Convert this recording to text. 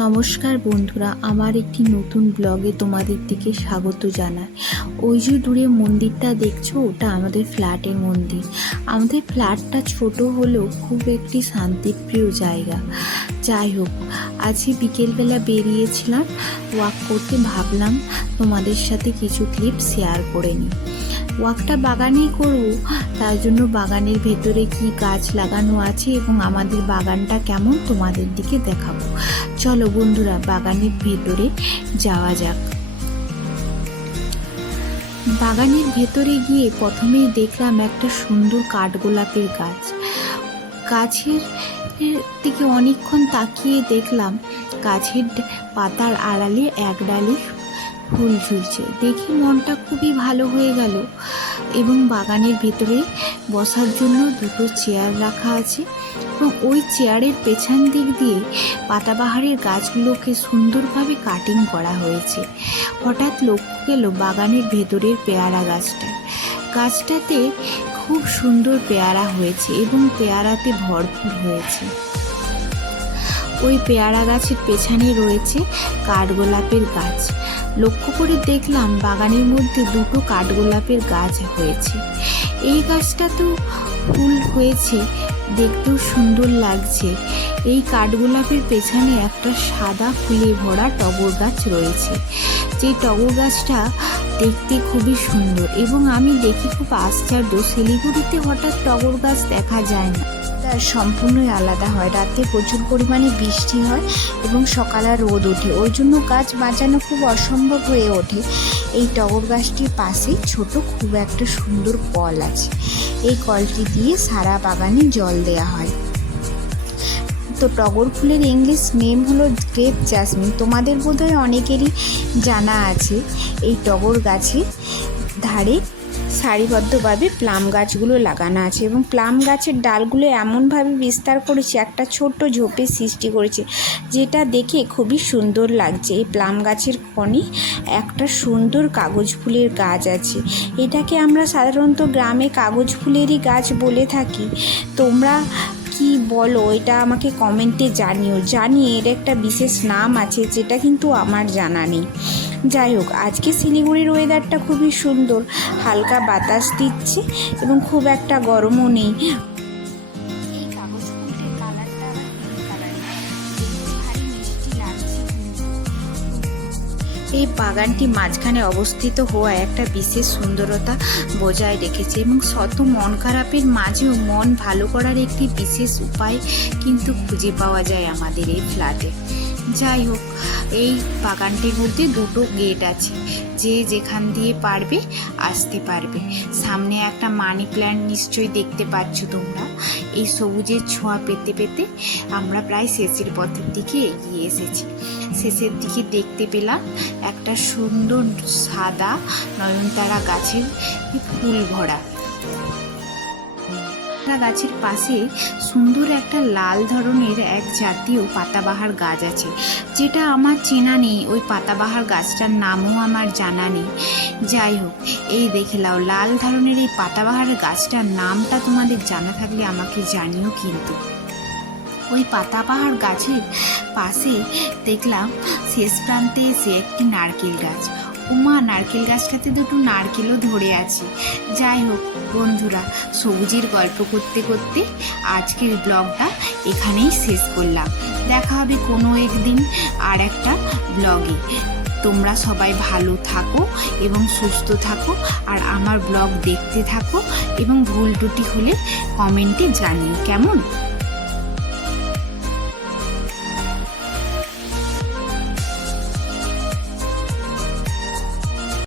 নমস্কার বন্ধুরা, আমার একটি নতুন ব্লগে তোমাদের থেকে স্বাগত জানাই। ওই যে দূরে মন্দিরটা দেখছো, ওটা আমাদের ফ্ল্যাটের মন্দির। আমাদের ফ্ল্যাটটা ছোট হলেও খুব একটি শান্তিপ্রিয় জায়গা। যাই হোক, আজকে বিকেলবেলা বেরিয়েছিলাম ওয়াক করতে, ভাবলাম তোমাদের সাথে কিছু ক্লিপ শেয়ার করে নিই। ওয়াকটা বাগানেই করব, তার জন্য বাগানের ভেতরে কি গাছ লাগানো আছে এবং আমাদের বাগানটা কেমন তোমাদের দিকে দেখাবো। চলো বন্ধুরা, বাগানের ভেতরে যাওয়া যাক। বাগানের ভেতরে গিয়ে প্রথমেই দেখলাম একটা সুন্দর কাঠগোলাপের গাছ। গাছের দিকে অনেকক্ষণ তাকিয়ে দেখলাম গাছের পাতার আড়ালে এক ডালে ফুল ঝুলছে। দেখে মনটা খুবই ভালো হয়ে গেল। এবং বাগানের ভেতরে বসার জন্য দুটো চেয়ার রাখা আছে এবং ওই চেয়ারের পেছন দিক দিয়ে পাতাবাহারের গাছগুলোকে সুন্দরভাবে কাটিং করা হয়েছে। হঠাৎ লক্ষ্য গেল বাগানের ভেতরের পেয়ারা গাছটাতে খুব সুন্দর পেয়ারা হয়েছে এবং পেয়ারাতে ভরপুর হয়েছে। ওই পেয়ারা গাছের পেছনে রয়েছে কাঠগোলাপের গাছ। লক্ষ্য করে দেখলাম বাগানের মধ্যে দুটো কাঠগোলাপের গাছ হয়েছে। এই গাছটা তো ফুল হয়েছে, দেখতেও সুন্দর লাগছে। এই কাঠগোলাপের পেছনে একটা সাদা ফুলে ভরা টগর গাছ রয়েছে। যে টগর গাছটা দেখতে খুবই সুন্দর এবং আমি দেখি খুব আশ্চর্য, শিলিগুড়িতে হঠাৎ টগর গাছ দেখা যায় না। সম্পূর্ণই আলাদা হয়। রাতে প্রচুর পরিমাণে বৃষ্টি হয় এবং সকালে রোদ ওঠে, ওই জন্য গাছ বাঁচানো খুব অসম্ভব হয়ে ওঠে। এই টগর গাছটির পাশে ছোট খুব একটা সুন্দর কল আছে। এই কলটি দিয়ে সারা বাগানে জল দেওয়া হয়। তো টগর ফুলের ইংলিশ নেম হলো গ্রেপ জাসমিন। তোমাদের বোধহয় অনেকেরই জানা আছে। এই টগর গাছের ধারে সারিবদ্ধভাবে প্লাম গাছগুলো লাগানো আছে এবং প্লাম গাছের ডালগুলো এমনভাবে বিস্তার করেছে, একটা ছোট্ট ঝোপের সৃষ্টি করেছে, যেটা দেখে খুবই সুন্দর লাগছে। এই প্লাম গাছের কোণে একটা সুন্দর কাগজ ফুলের গাছ আছে। এটাকে আমরা সাধারণত গ্রামে কাগজ ফুলেরই গাছ বলে থাকি। তোমরা কি বলো এটা আমাকে কমেন্টে জানিয়ে এর একটা বিশেষ নাম আছে, যেটা কিন্তু আমার জানা নেই। যাই হোক, আজকে শিলিগুড়ির ওয়েদারটা খুবই সুন্দর, হালকা বাতাস দিচ্ছে এবং খুব একটা গরমও নেই। এই কাগজ ফুলটির কালারটা ভারী মিষ্টি লাগছে। এই বাগানটি মাঝখানে অবস্থিত হওয়ায় একটা বিশেষ সুন্দরতা বজায় রেখেছে এবং শত মন খারাপের মাঝেও মন ভালো করার একটি বিশেষ উপায় কিন্তু খুঁজে পাওয়া যায় আমাদের এই ফ্ল্যাটে। যাই হোক, এই বাগানটির মধ্যে দুটো গেট আছে, যে যেখান দিয়ে পারবে আসতে পারবে। সামনে একটা মানি প্ল্যান্ট নিশ্চয়ই দেখতে পাচ্ছ তোমরা। এই সবুজের ছোঁয়া পেতে পেতে আমরা প্রায় শেষের পথের দিকে এগিয়ে এসেছি। শেষের দিকে দেখতে পেলাম একটা সুন্দর সাদা নয়নতারা গাছের ফুল ভরা। গাছের পাশে সুন্দর একটা লাল ধরনের এক জাতীয় পাতাবাহার গাছ আছে, যেটা আমার চেনা নেই। ওই পাতাবাহার গাছটার নামও আমার জানা নেই। যাই হোক, এই দেখে নাও, লাল ধরনের এই পাতাবাহার গাছটার নামটা তোমাদের জানা থাকলে আমাকে জানিও কিন্তু। ওই পাতাবাহার গাছের পাশে দেখলাম শেষ প্রান্তে এসে একটি নারকেল গাছ। উমা, নারকেল গাছটাতে দুটো নারকেলও ধরে আছে। যাই হোক বন্ধুরা, সবুজের গল্প করতে করতে আজকের ব্লগটা এখানেই শেষ করলাম। দেখা হবে কোনো একদিন আর একটা ব্লগে। তোমরা সবাই ভালো থাকো এবং সুস্থ থাকো, আর আমার ব্লগ দেখতে থাকো এবং ভুল ত্রুটি হলে কমেন্টে জানিও, কেমন?